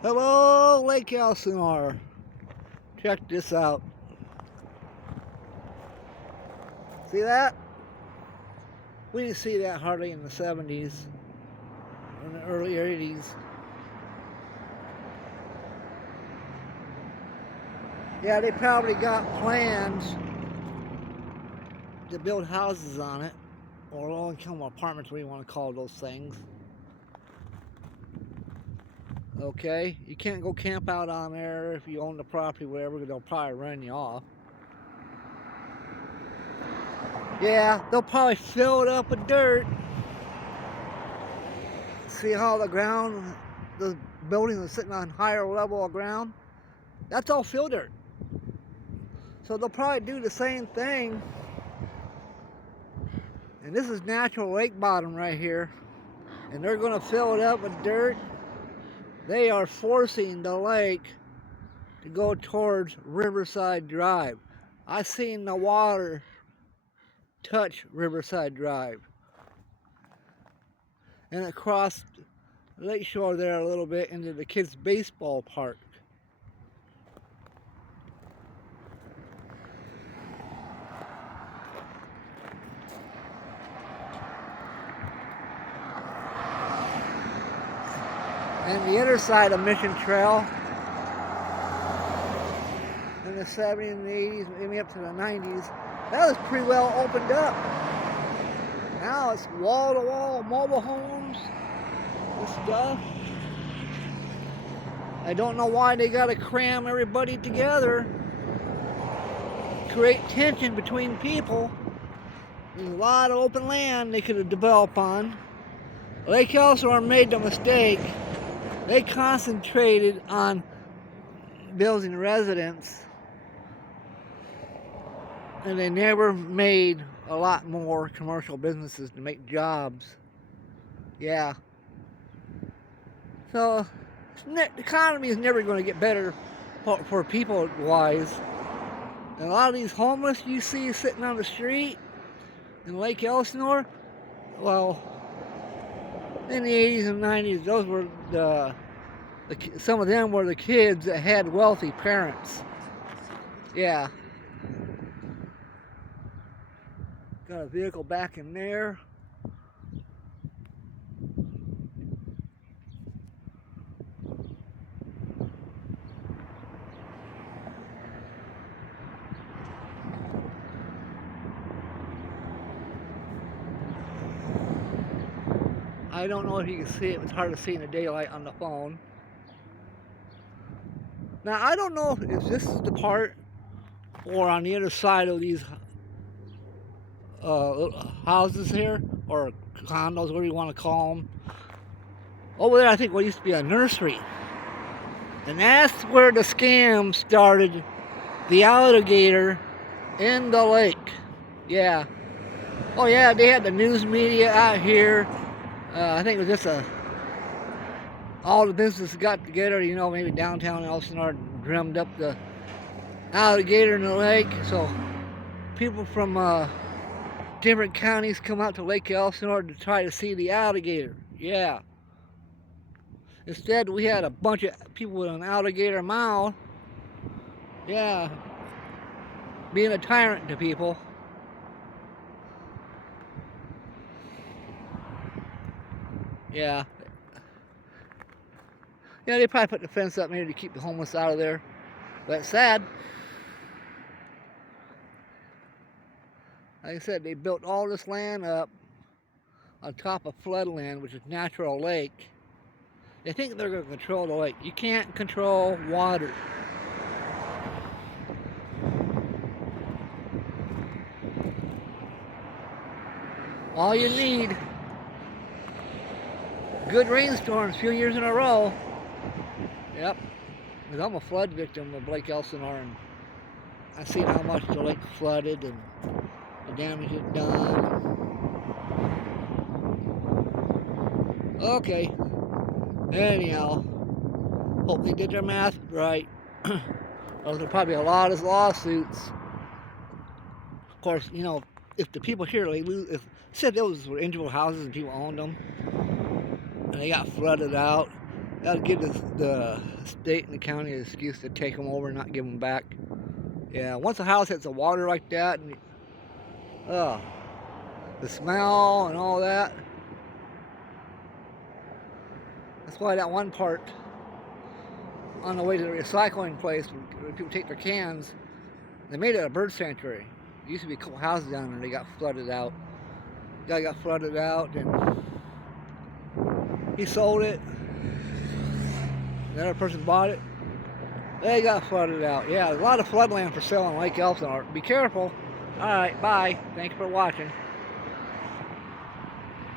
Hello, Lake Elsinore. Check this out. See that? We didn't see that hardly in the 70s or in the early 80s. Yeah, they probably got plans to build houses on it, or low-income apartments, what do you want to call those things. Okay, you can't go camp out on there if you own the property, whatever, they'll probably run you off. Yeah, they'll probably fill it up with dirt. See how the building is sitting on higher level of ground? That's all fill dirt. So they'll probably do the same thing. And this is natural lake bottom right here. And they're gonna fill it up with dirt. They are forcing the lake to go towards Riverside Drive. I seen the water touch Riverside Drive. And it crossed Lakeshore there a little bit into the kids' baseball park. And the other side of Mission Trail in the 70s and the 80s, maybe up to the 90s, that was pretty well opened up. Now it's wall-to-wall mobile homes and stuff. I don't know why they gotta cram everybody together, create tension between people. There's a lot of open land they could have developed on. Lake Elsinore made the mistake. They concentrated on building residents, and they never made a lot more commercial businesses to make jobs. Yeah. So the economy is never going to get better for people-wise. And a lot of these homeless you see sitting on the street in Lake Elsinore, well, in the 80s and 90s, those were some of them were the kids that had wealthy parents. Yeah. Got a vehicle back in there. I don't know if you can see it. It's hard to see in the daylight on the phone. Now, I don't know if this is the part or on the other side of these houses here, or condos, whatever you want to call them. Over there, I think what used to be a nursery. And that's where the scam started. The alligator in the lake. Yeah. Oh yeah, they had the news media out here. I think it was just all the businesses got together, you know, maybe downtown Elsinore, drummed up the alligator in the lake. So people from different counties come out to Lake Elsinore to try to see the alligator. Yeah. Instead, we had a bunch of people with an alligator mouth. Yeah. Being a tyrant to people. Yeah. Yeah, they probably put the fence up maybe to keep the homeless out of there. But it's sad. Like I said, they built all this land up on top of floodland, which is natural lake. They think they're going to control the lake. You can't control water. All you need, good rainstorms a few years in a row. Yep. Because I'm a flood victim of Lake Elsinore, and I've seen how much the lake flooded and the damage it done. Okay. Anyhow, hope they did their math right. There'll probably be a lot of lawsuits. Of course, you know, if the people here, they lose, if said those were individual houses and people owned them, and they got flooded out, That'll give the state and the county an excuse to take them over and not give them back. Yeah, once a house hits the water like that, and the smell and all that. That's why that one part on the way to the recycling place, where people take their cans, they made it a bird sanctuary. There used to be a couple houses down there, they got flooded out. The guy got flooded out, and he sold it. Another person bought it. They got flooded out. Yeah, there's a lot of floodland for sale in Lake Elsinore. Be careful. All right, bye. Thanks for watching.